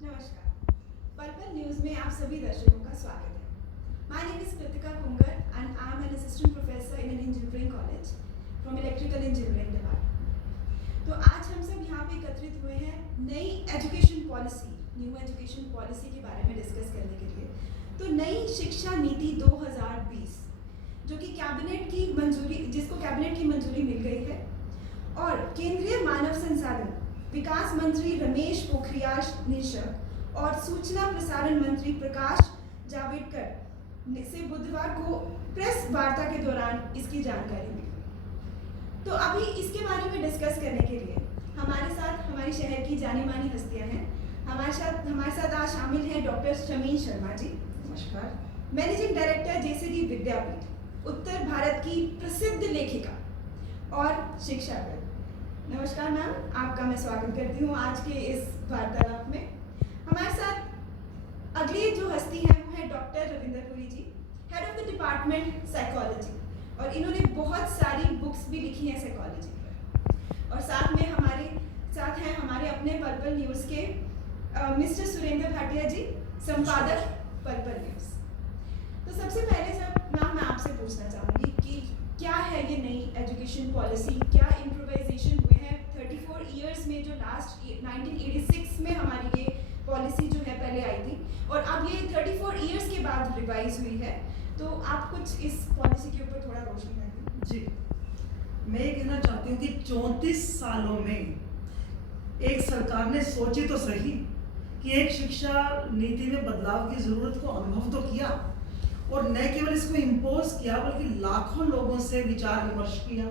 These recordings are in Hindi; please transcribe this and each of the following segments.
नमस्कार। पर्पल न्यूज़ में आप सभी दर्शकों का स्वागत है। My name is Kritika Kungar and I am an assistant professor in an engineering college from electrical engineering department. तो आज हम सब यहाँ पे एकत्रित हुए हैं नई education policy, new education policy के बारे में डिस्कस करने के लिए। तो नई शिक्षा नीति 2020 जो कि कैबिनेट की मंजूरी, जिसको कैबिनेट की मंजूरी मिल गई है, और केंद्रीय मानव संसाधन विकास मंत्री रमेश पोखरियाल निशंक और सूचना प्रसारण मंत्री प्रकाश जावड़ेकर से बुधवार को प्रेस वार्ता के दौरान इसकी जानकारी मिली। तो अभी इसके बारे में डिस्कस करने के लिए हमारे साथ हमारे शहर की जानी मानी हस्तियां हैं। हमारे साथ आज शामिल हैं डॉक्टर शमीन शर्मा जी, नमस्कार। मैनेजिंग डायरेक्टर जेसीडी विद्यापीठ, उत्तर भारत की प्रसिद्ध लेखिका और शिक्षाविद। नमस्कार मैम, आपका मैं स्वागत करती हूँ आज के इस वार्तालाप में। हमारे साथ अगली जो हस्ती है वो है doctor Ravinder Puri ji, head of the department psychology, और इन्होंने बहुत सारी बुक्स भी लिखी हैं साइकोलॉजी पर। और साथ में हमारे साथ हैं हमारे अपने पर्पल न्यूज़ के मिस्टर सुरेंद्र भाटिया जी, संपादक पर्पल न्यूज़। तो सबसे पहले सर मैम मैं आपसे पूछना चाहूँगी कि क्या है ये नई एजुकेशन पॉलिसी, क्या इम्प्रोवाइजेशन हुए हैं 34 इयर्स में, जो लास्ट 1986 में हमारी ये पॉलिसी जो है पहले आई थी और अब ये 34 इयर्स के बाद रिवाइज हुई है। तो आप कुछ इस पॉलिसी के ऊपर थोड़ा रोशनी डालें। जी, मैं ये कहना चाहती हूँ कि 34 सालों में एक सरकार ने सोची तो सही कि एक शिक्षा नीति में बदलाव की जरूरत को अनुभव तो किया, और न केवल इसको इम्पोज किया बल्कि लाखों लोगों से विचार विमर्श किया।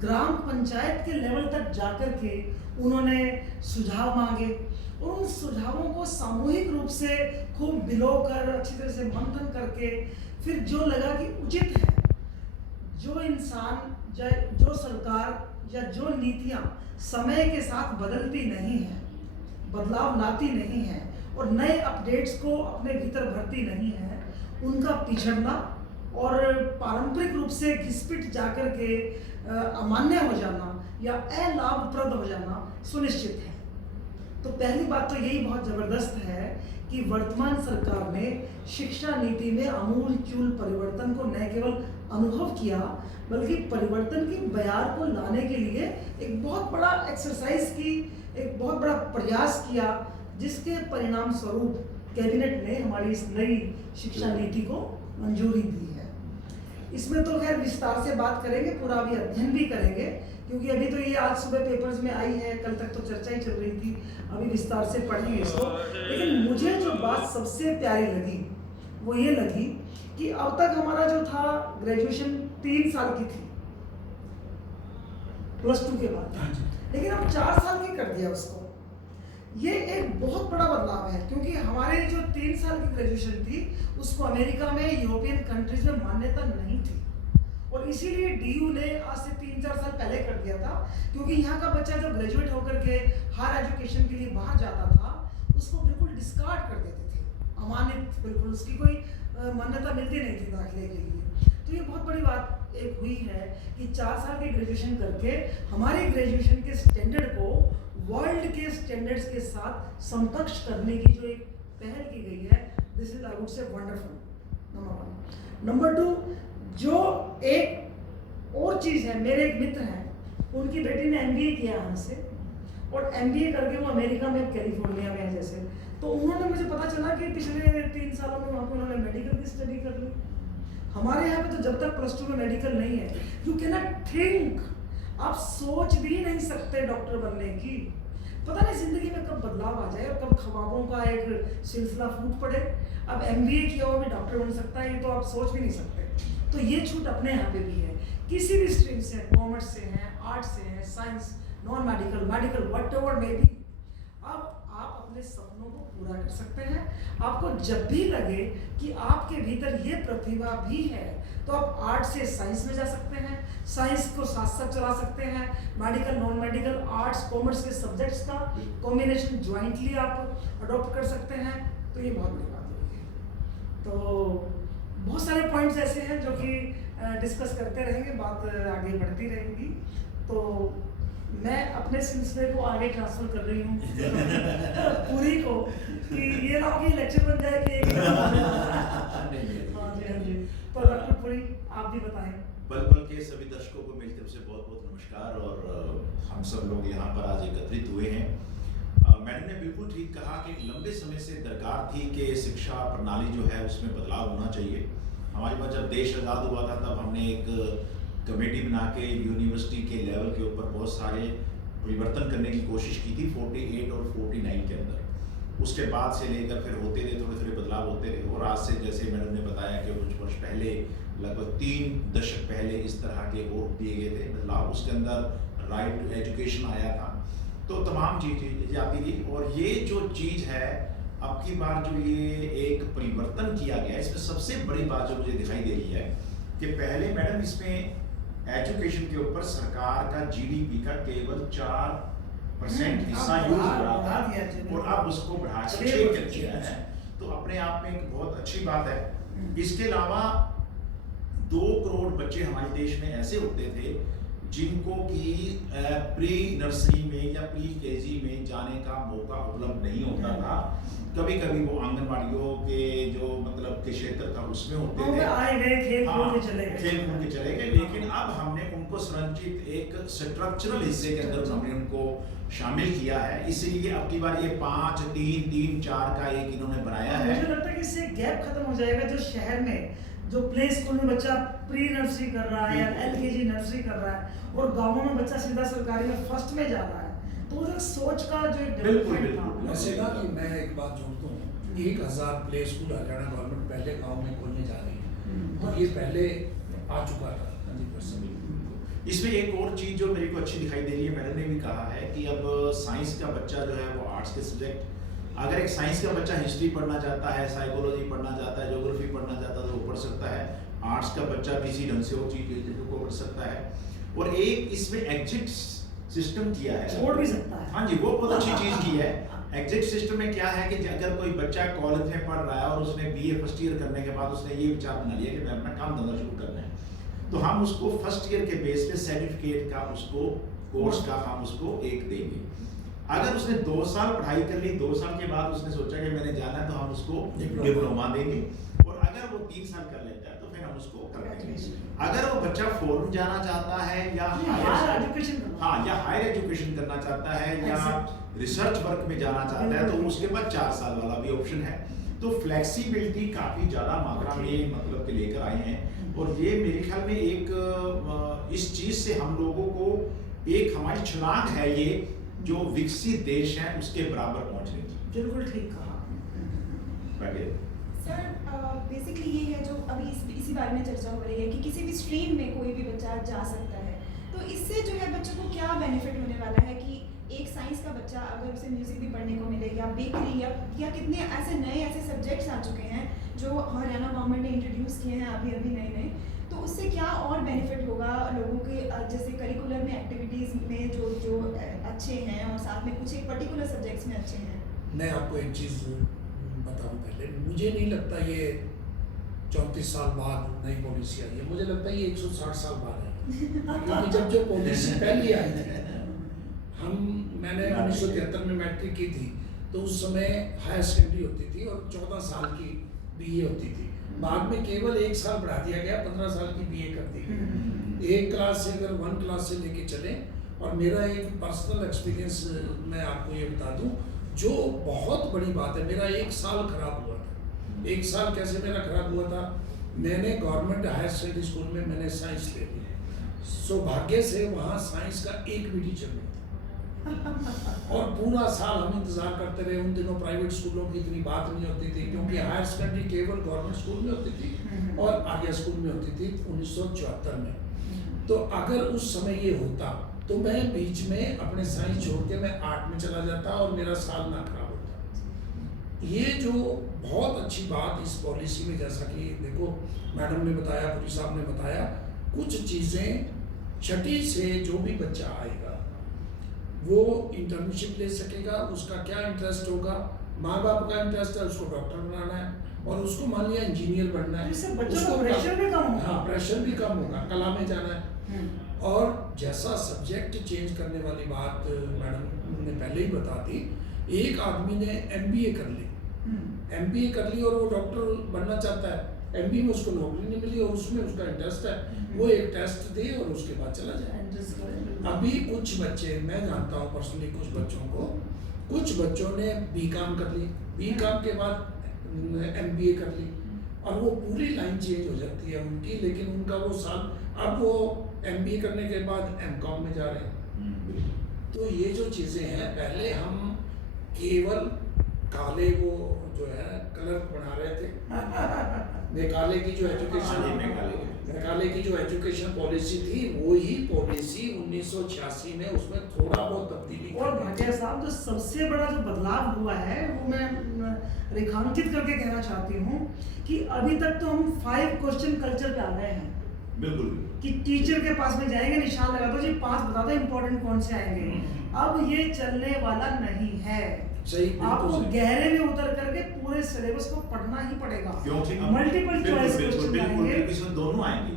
ग्राम पंचायत के लेवल तक जाकर के उन्होंने सुझाव मांगे और उन सुझावों को सामूहिक रूप से खूब बिलोकर अच्छी तरह से मंथन करके फिर जो लगा कि उचित है, जो इंसान जो सरकार या जो नीतियां समय के साथ बदलती नहीं हैं, बदलाव लाती नहीं हैं और नए अपडेट्स को अपने भीतर भरती नहीं है, उनका पिछड़ना और पारंपरिक रूप से घिसपिट जाकर के अमान्य हो जाना या अलाभप्रद हो जाना सुनिश्चित है। तो पहली बात तो यही बहुत ज़बरदस्त है कि वर्तमान सरकार ने शिक्षा नीति में आमूलचूल परिवर्तन को न केवल अनुभव किया बल्कि परिवर्तन की बयार को लाने के लिए एक बहुत बड़ा एक्सरसाइज की, एक बहुत बड़ा प्रयास किया, जिसके परिणाम स्वरूप कैबिनेट ने हमारी इस नई शिक्षा नीति को मंजूरी दी है। इसमें तो खैर विस्तार से बात करेंगे, पूरा अभी अध्ययन भी करेंगे, क्योंकि अभी तो ये आज सुबह पेपर्स में आई है, कल तक तो चर्चा ही चल रही थी, अभी विस्तार से पढ़ेंगे इसको। लेकिन मुझे जो बात सबसे प्यारी लगी वो ये लगी कि अब तक हमारा जो था ग्रेजुएशन 3 साल की थी +2 के बाद, लेकिन अब 4 साल की कर दिया उसको। ये एक बहुत बड़ा बदलाव है, क्योंकि हमारे जो 3 साल की ग्रेजुएशन थी उसको अमेरिका में, यूरोपियन कंट्रीज में मान्यता नहीं थी, और इसीलिए डीयू ने आज से 3-4 साल पहले कर दिया था, क्योंकि यहाँ का बच्चा जो ग्रेजुएट होकर के हायर एजुकेशन के लिए बाहर जाता था उसको बिल्कुल डिस्कार्ड कर देते थे, अमानित, बिल्कुल उसकी कोई मान्यता मिलती नहीं थी दाखिले के लिए। तो ये बहुत बड़ी बात एक हुई है कि 4 साल की ग्रेजुएशन करके हमारे ग्रेजुएशन के स्टैंडर्ड को वर्ल्ड के स्टैंडर्ड्स के साथ समकक्ष करने की जो एक पहल की गई है, this is I would say wonderful, number 1। Number 2, जो एक और चीज़ है, मेरे एक मित्र हैं, उनकी बेटी ने एमबीए किया हमसे, और एमबीए करके वो अमेरिका में, कैलिफोर्निया में जैसे, तो उन्होंने मुझे पता चला कि पिछले 3 सालों में वहाँ पर उन्होंने मेडिकल की स्टडी कर ली। हमारे यहाँ पे तो जब तक +2 में मेडिकल नहीं है, यू कैन नॉट थिंक, आप सोच भी नहीं सकते डॉक्टर बनने की। पता नहीं जिंदगी में कब बदलाव आ जाए और कब ख्वाबों का एक सिलसिला फूट पड़े। अब एमबीए किया हुआ भी डॉक्टर बन सकता है, ये तो आप सोच भी नहीं सकते। तो ये छूट अपने यहाँ पे भी है, किसी भी स्ट्रीम से, कॉमर्स से हैं, आर्ट्स से हैं, science, non medical, medical, whatever may be, अब आप अपने सपनों को पूरा कर सकते हैं। आपको जब भी लगे कि आपके भीतर ये प्रतिभा भी है, तो आप आर्ट से साइंस में जा सकते हैं, साइंस को साथ साथ चला सकते हैं, medical, non medical, arts, commerce के सब्जेक्ट्स का कॉम्बिनेशन ज्वाइंटली आप अडॉप्ट कर सकते हैं। तो ये बहुत बड़ी बात होगी। तो बहुत सारे पॉइंट्स ऐसे हैं जो कि डिस्कस करते रहेंगे, बात आगे बढ़ती रहेगी। तो मैं अपने सिलसिले को आगे ट्रांसफर कर रही हूँ पूरी को, कि ये ना हो कि इलेक्शन बन जाए कि एक हाँ जी हाँ जी। तो डॉक्टर पुरी आप भी बताएं। पल पल के सभी दर्शकों को मेरी तरफ से बहुत बहुत नमस्कार। और हम सब लोग यहाँ पर आज एकत्रित हुए हैं। मैडम ने बिल्कुल ठीक कहा कि लंबे समय से दरकार थी कि शिक्षा प्रणाली जो है उसमें बदलाव होना चाहिए। हमारे पास जब देश आज़ाद हुआ था तब हमने एक कमेटी बना के यूनिवर्सिटी के लेवल के ऊपर बहुत सारे परिवर्तन करने की कोशिश की थी 48 और 49 के अंदर। उसके बाद से लेकर फिर होते रहे, थोड़े थोड़े बदलाव होते रहे। और आज से जैसे मैडम ने बताया कि कुछ वर्ष पहले, लगभग 3 दशक पहले इस तरह के वोट दिए गए थे बदलाव। उसके अंदर राइट टू एजुकेशन आया था, तो तमाम चीज़ें आती थी। और ये जो चीज़ है अब की बार जो ये एक परिवर्तन किया गया है, इसमें सबसे बड़ी बात जो मुझे दिखाई दे रही है कि पहले मैडम इसमें एजुकेशन के ऊपर सरकार का जीडीपी का केवल 4% हिस्सा यूज हो रहा था और अब उसको बढ़ा कर 6 कर दिया है। तो अपने आप में एक बहुत अच्छी बात है। इसके अलावा 2 करोड़ बच्चे हमारे देश में ऐसे होते थे जिनको कि प्री नर्सरी में या प्री केजी में जाने का मौका उपलब्ध नहीं होता था। कभी कभी वो आंगनबाड़ियों के जो मतलब के क्षेत्र था उसमें होते थे, आए गए खेल कूद के चले गए। लेकिन अब हमने उनको संरचित एक स्ट्रक्चरल हिस्से के अंदर हमने उनको शामिल किया है। इसीलिए अब की बार ये 5, 3, 3, 4 का एक इन्होंने बनाया है। मुझे लगता है कि इससे गैप खत्म हो जाएगा। जो शहर में जो प्ले स्कूल में बच्चा प्री नर्सरी कर रहा है या एलकेजी नर्सरी कर रहा है और गांवों में बच्चा सीधा सरकारी में फर्स्ट में जा रहा है, तो वो सोच का जो डेवलपमेंट था। वैसे ना कि मैं एक बात जोड़ता हूँ, 1000 प्ले स्कूल हरियाणा गवर्नमेंट पहले गांव में खोलने जा रही है, तो ये पहले आ चुका था 100%। इसमें एक और चीज़ जो मेरे को अच्छी दिखाई दे रही है, मैडम ने भी कहा है कि अब साइंस का बच्चा जो है वो आर्ट्स के सब्जेक्ट, अगर एक साइंस का बच्चा हिस्ट्री पढ़ना चाहता है, साइकोलॉजी पढ़ना चाहता है, ज्योग्राफी पढ़ना चाहता है तो वो पढ़ सकता है। आर्ट्स का बच्चा भी इसी ढंग से वो चीज़ को पढ़ सकता है। और एक इसमें एग्जिट सिस्टम किया है, छोड़ भी सकता है। हाँ जी, वो बहुत अच्छी चीज़ की है। एग्जिट सिस्टम में क्या है कि अगर कोई बच्चा कॉलेज में पढ़ रहा है और उसने बीए फर्स्ट ईयर करने के बाद उसने ये विचार बना लिया कि मैं अपना काम धंधा शुरू करना है, तो हम उसको फर्स्ट ईयर के बेस पे सर्टिफिकेट का उसको कोर्स का हम उसको एक देंगे। अगर उसने 2 साल पढ़ाई कर ली, 2 साल के बाद उसने सोचा कि मैंने जाना है, तो हम उसको डिप्लोमा देंगे। और अगर वो 3 साल कर लेता है तो फिर हम उसको कर देंगे। अगर वो बच्चा फॉरेन जाना चाहता है या हायर एजुकेशन करना चाहता है या रिसर्च वर्क में जाना चाहता है, तो उसके बाद 4 साल वाला भी ऑप्शन है। तो फ्लेक्सिबिलिटी काफ़ी ज़्यादा मात्रा में मतलब के लेकर आए हैं। और ये मेरे ख्याल में एक इस चीज़ से हम लोगों को एक हमारी छलांग है ये जो विकसित देश है उसके बराबर पहुंचने की। बिल्कुल ठीक कहा सर। बेसिकली ये है जो अभी इसी बारे में चर्चा हो रही है कि किसी भी स्ट्रीम में कोई भी बच्चा जा सकता है, तो इससे जो है बच्चों को क्या बेनिफिट होने वाला है कि एक साइंस का बच्चा अगर उसे म्यूजिक भी पढ़ने को मिले या बेकरी या कितने ऐसे सब्जेक्ट्स आ चुके हैं जो हरियाणा गवर्नमेंट ने इंट्रोड्यूस किए हैं अभी नए, तो उससे क्या और बेनिफिट होगा लोगों के, जैसे करिकुलर में एक्टिविटीज़ में जो अच्छे हैं और साथ में कुछ एक पर्टिकुलर सब्जेक्ट्स में अच्छे हैं। मैं आपको एक चीज़ बताऊं, पहले मुझे नहीं लगता ये 34 साल बाद नई पॉलिसी आई है, मुझे लगता है ये 160 साल बाद है। क्योंकि जब जो पॉलिसी पहले आई थी, मैंने 1973 में मैट्रिक की थी, तो उस समय हायर सेकेंडरी होती थी और 14 साल की बीए होती थी। बाद में केवल 1 साल बढ़ा दिया गया, 15 साल की बीए कर दी गई। 1 क्लास से अगर 1 क्लास से लेके चले, और मेरा एक पर्सनल एक्सपीरियंस मैं आपको ये बता दूं, जो बहुत बड़ी बात है, मेरा 1 साल खराब हुआ था। 1 साल कैसे मेरा खराब हुआ था, मैंने गवर्नमेंट हायर सेकेंडरी स्कूल में मैंने साइंस ले ली। सौभाग्य से वहाँ साइंस का एक भी टीचर नहीं था और पूरा साल हम इंतजार करते रहे। उन दिनों प्राइवेट स्कूलों की इतनी बात नहीं होती थी, क्योंकि हायर सेकेंडरी केवल गवर्नमेंट स्कूल में होती थी और आर्या स्कूल में होती थी 1974 में। तो अगर उस समय ये होता तो मैं बीच में अपने साइंस छोड़ के मैं आर्ट में चला जाता और मेरा साल ना खराब होता। ये जो बहुत अच्छी बात इस पॉलिसी में, जैसा कि देखो मैडम ने बताया, पुरी साहब ने बताया, कुछ चीज़ें छठी से जो भी बच्चा आएगा वो इंटर्नशिप ले सकेगा। उसका क्या इंटरेस्ट होगा, माँ बाप का इंटरेस्ट है उसको डॉक्टर बनाना है और उसको मान लिया इंजीनियर बनना है, उसको प्रेशर भी कम होगा। हाँ, प्रेशर भी कम होगा, कला में जाना है। और जैसा सब्जेक्ट चेंज करने वाली बात मैडम ने पहले ही बता दी, एक आदमी ने MBA कर ली, MBA कर ली और वो डॉक्टर बनना चाहता है, MBA में उसको नौकरी नहीं मिली और उसमें उसका इंटरेस्ट है, वो एक टेस्ट दे और उसके बाद चला जाए। अभी कुछ बच्चे, मैं जानता हूँ पर्सनली कुछ बच्चों को, कुछ बच्चों ने BCom कर ली, BCom के बाद MBA कर ली और वो पूरी लाइन चेंज हो जाती है उनकी, लेकिन उनका वो साल, अब वो MBA करने के बाद MCom में जा रहे हैं। तो ये जो चीज़ें हैं, पहले हम केवल काले वो जो है कलर बना रहे थे, मेघालय की जो एजुकेशन, मेघालय की जो एजुकेशन पॉलिसी थी, वो ही पॉलिसी 1986 में उसमें थोड़ा बहुत तब्दीली। और भाटिया साहब, जो सबसे बड़ा जो बदलाव हुआ है वो मैं रेखांकित करके कहना चाहती हूँ कि अभी तक तो हम 5 क्वेश्चन कल्चर पे आ गए हैं। बिल्कुल। कि टीचर के पास में जाएंगे, निशान लगा दो जी, 5 बता दो इंपॉर्टेंट कौन से आएंगे। अब ये चलने वाला नहीं है। सही, आपको गहरे में उतर करके पूरे सिलेबस को पढ़ना ही पड़ेगा, क्योंकि मल्टीपल चॉइस क्वेश्चन आएंगे, इसमें दोनों आएंगे,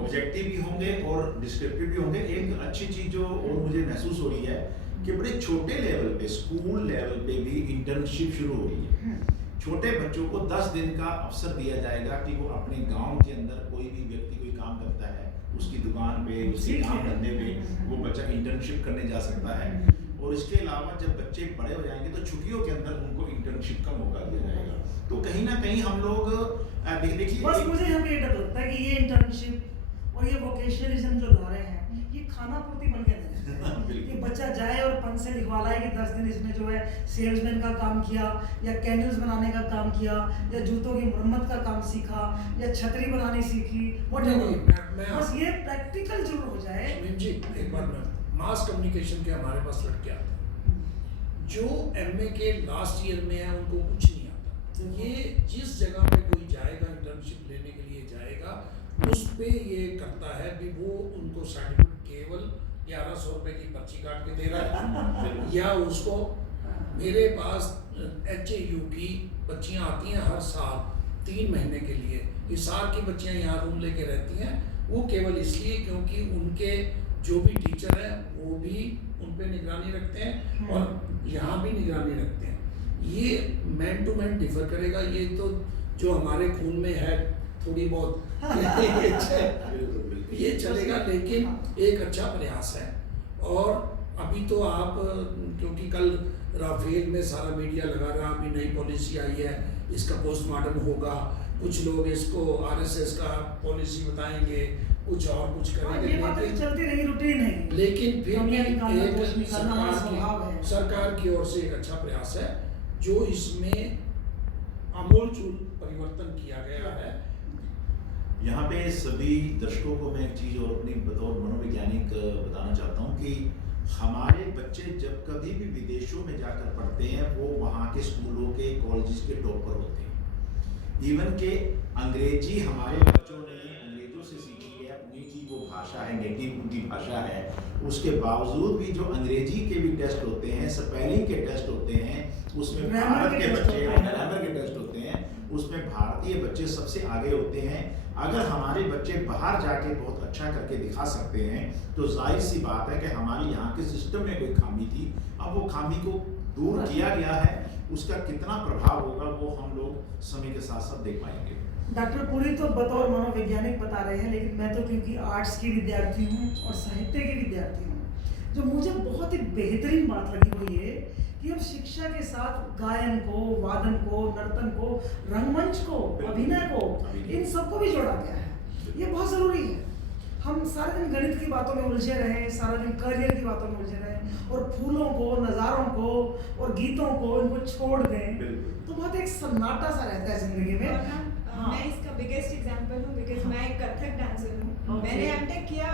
ऑब्जेक्टिव भी होंगे और डिस्क्रिप्टिव भी होंगे। एक अच्छी चीज जो और मुझे महसूस हो रही है कि बड़े छोटे लेवल पे, स्कूल लेवल पे भी इंटर्नशिप शुरू हो रही है। छोटे बच्चों को 10 दिन का अवसर दिया जाएगा कि वो अपने गांव के अंदर कोई भी व्यक्ति कोई काम करता है, उसकी दुकान पे, उसके काम धंधे पे वो बच्चा इंटर्नशिप करने जा सकता है। और इसके अलावा जब बच्चे बड़े हो जाएंगे तो छुट्टियों के अंदर उनको इंटर्नशिप का मौका दिया जाएगा। तो कहीं ना कहीं हम लोग देखिए, बस मुझे यहाँ पे ये डर लगता है कि ये इंटर्नशिप और ये वोकेशनलिज्म जो ला रहे हैं, ये खाना पूर्ति बन के कि बच्चा जाए और पन से लिखवा लाए कि 10 दिन इसने जो है सेल्समैन का काम किया, या कैंडल्स बनाने का काम किया, या जूतों की मरम्मत का काम सीखा, या छतरी बनानी सीखी, बस ये प्रैक्टिकल जरूर हो जाए। जी, एक बार मैं मास कम्युनिकेशन के हमारे पास लड़के आते हैं जो MA के लास्ट ईयर में है, उनको कुछ नहीं आता। ये जिस जगह पे कोई जाएगा इंटर्नशिप लेने के लिए जाएगा, उस पे ये करता है भी वो उनको सर्टिफिकेट केवल 1100 रुपए की पर्ची काट के दे रहा है, या उसको, मेरे पास HAU की बच्चियाँ आती हैं हर साल 3 महीने के लिए। हिसार की बच्चियाँ यहाँ रूम लेके रहती हैं, वो केवल इसलिए क्योंकि उनके जो भी टीचर हैं वो भी उन पे निगरानी रखते हैं और यहाँ भी निगरानी रखते हैं। ये मैन टू मैन डिफर करेगा, ये तो जो हमारे खून में है थोड़ी बहुत ये चलेगा, लेकिन एक अच्छा प्रयास है। और अभी तो आप, क्योंकि कल राफेल में सारा मीडिया लगा रहा, अभी नई पॉलिसी आई है, इसका पोस्टमार्टम होगा, कुछ लोग इसको RSS का पॉलिसी बताएंगे, कुछ और कुछ करेंगे, चलती रही रूटीन है। लेकिन फिर भी एक सरकार की ओर से एक अच्छा प्रयास है जो इसमें आमूलचूल परिवर्तन किया गया है। यहाँ पे सभी दर्शकों को मैं एक चीज़ और अपनी बतौर मनोवैज्ञानिक बताना चाहता हूँ कि हमारे बच्चे जब कभी भी विदेशों में जाकर पढ़ते हैं, वो वहाँ के स्कूलों के, कॉलेजेस के टॉपर होते हैं। इवन के अंग्रेजी हमारे बच्चों ने अंग्रेजों से सीखी है, उन्हीं की वो भाषा है, नेटिव उनकी भाषा है। उसके बावजूद भी जो अंग्रेजी के भी टेस्ट होते हैं, स्पेलिंग के टेस्ट होते हैं, उसमें भारत के बच्चे, ग्रामर के टेस्ट होते हैं, उसमें भारतीय बच्चे सबसे आगे होते हैं। अगर हमारे बच्चे बाहर जाके बहुत अच्छा करके दिखा सकते हैं तो जाहिर सी बात है कि हमारे यहाँ के सिस्टम में कोई खामी थी, अब वो खामी को दूर किया गया है। उसका कितना प्रभाव होगा वो हम लोग समय के साथ साथ देख पाएंगे। डॉक्टर पुरी तो बतौर मनोवैज्ञानिक बता रहे हैं, लेकिन मैं तो क्योंकि आर्ट्स की विद्यार्थी हूँ और साहित्य की विद्यार्थी हूँ, जो मुझे बहुत ही बेहतरीन बात लगी वो ये कि अब शिक्षा के साथ गायन को, वादन को, नर्तन को, रंगमंच को, अभिनय को, इन सबको भी जोड़ा गया है। ये बहुत ज़रूरी है। हम सारे दिन गणित की बातों में उलझे रहे, सारा दिन करियर की बातों में उलझे रहे और फूलों को, नज़ारों को और गीतों को इनको छोड़ दें तो बहुत एक सन्नाटा सा रहता है जिंदगी में। मैं इसका बिगेस्ट एग्जांपल हूँ, बिकॉज मैं एक कथक डांसर हूँ। मैंने एमटेक किया,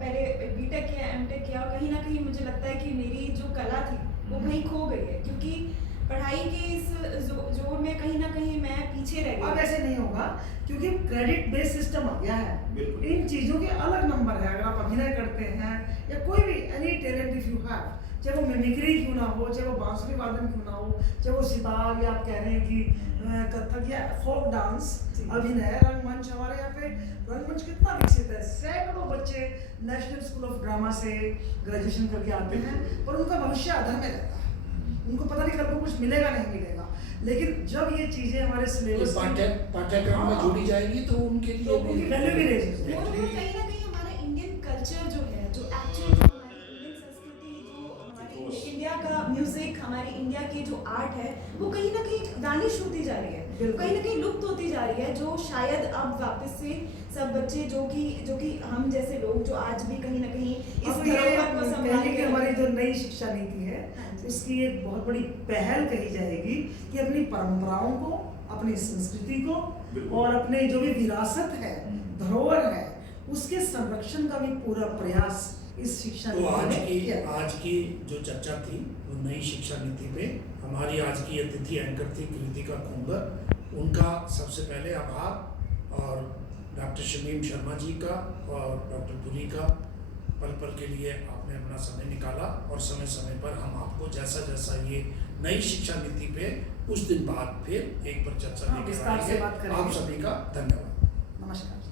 पहले बीटेक किया, एमटेक किया, और कहीं ना कहीं मुझे लगता है कि मेरी जो कला थी वो कहीं खो गई है, क्योंकि पढ़ाई के इस जोर में कहीं ना कहीं मैं पीछे रह गई। अब ऐसे नहीं होगा क्योंकि क्रेडिट बेस्ड सिस्टम आ गया है। इन चीज़ों के अलग नंबर है। अगर आप अभिनय करते हैं या कोई भी any talent if you have, चाहे वो मिमिक्री क्यों ना हो, चाहे वो बांसुरी वादन क्यों ना हो, चाहे वो सितार या आप कह रहे हैं कि कथक या फोक डांस, जी। अभिनय, रंगमंच। हमारे यहाँ पे रंगमंच कितना विकसित है। सैकड़ों बच्चे नेशनल स्कूल ऑफ ड्रामा से ग्रेजुएशन करके आते हैं, पर उनका भविष्य अधर में रहता है। उनको पता नहीं कल को कुछ मिलेगा नहीं मिलेगा। लेकिन जब ये चीजें हमारे ये सिलेबस पाठ्यक्रम में जोड़ी जाएगी तो उनके लिए तो उनकी वैल्यू भी रहेगी। मोreover, कहीं ना कहीं हमारा इंडियन कल्चर जो है, जो एक्चुअल हमारी इंडियन संस्कृति, जो हमारे इंडिया का म्यूजिक, हमारी इंडिया की जो आर्ट है, वो कहीं ना कहीं वैनिश होती जा रही है, बिल्कुल। कहीं ना कहीं लुप्त होती जा रही है, जो शायद अब वापस से सब बच्चे जो कि हम जैसे लोग जो आज भी कहीं ना कहीं इस अब ये धरोहर को संभाल कहेंगे कि के हमारी जो नई शिक्षा नीति है हाँ जी। उसकी एक बहुत बड़ी पहल कही जाएगी कि अपनी परंपराओं को, अपनी संस्कृति को बिल्कुल। और अपने जो भी विरासत है, धरोहर है, उसके संरक्षण का भी पूरा प्रयास इस शिक्षा तो नीति में किया। आज की जो चर्चा थी वो नई शिक्षा नीति पे, हमारी आज की अतिथि एंकर थी कृतिका खुंगर। उनका सबसे पहले आभार, और डॉक्टर शमीम शर्मा जी का और डॉक्टर पुरी का पल पल के लिए आपने अपना समय निकाला, और समय समय पर हम आपको जैसा जैसा ये नई शिक्षा नीति पे कुछ दिन बाद फिर एक पर चर्चा हाँ, लेकर विस्तार से आएंगे। बात करेंगे। आप सभी का धन्यवाद। नमस्कार।